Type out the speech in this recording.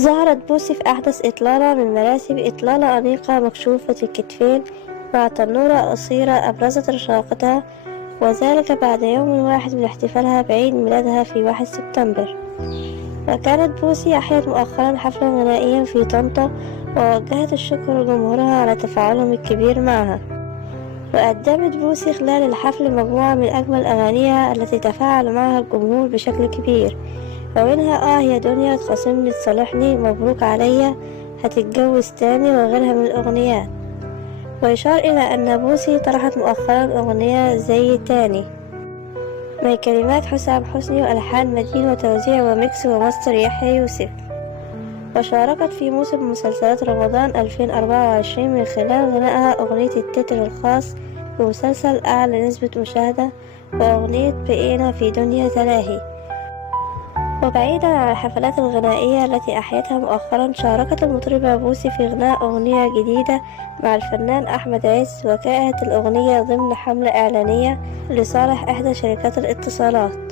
ظهرت بوسي في أحدث إطلالة من مراسم إطلالة أنيقة مكشوفة الكتفين مع تنورة قصيرة أبرزت رشاقتها، وذلك بعد يوم واحد من احتفالها بعيد ميلادها في 1 سبتمبر. وكانت بوسي أحيت مؤخرا حفلا غنائيا في طنطا، ووجهت الشكر لجمهورها على تفاعلهم الكبير معها. وقدمت بوسي خلال الحفل مجموعة من أجمل أغانيها التي تفاعل معها الجمهور بشكل كبير، ومنها يا دنيا تخاصمني تصالحني، مبروك عليا، هتتجوز تاني، وغيرها من الأغنيات. ويشار إلى أن بوسي طرحت مؤخرا أغنية زي تاني من كلمات حسام حسني وألحان مدين وتوزيع وميكس وماستر يحيى يوسف. وشاركت في موسم مسلسلات رمضان 2024 من خلال غنائها أغنية التتر الخاص بمسلسل أعلى نسبة مشاهدة، وأغنية بقينا في دنيا تلاهي. وبعيدا عن الحفلات الغنائية التي أحيتها مؤخرا، شاركت المطربة بوسي في غناء أغنية جديدة مع الفنان أحمد عز، وكانت الأغنية ضمن حملة إعلانية لصالح إحدى شركات الاتصالات.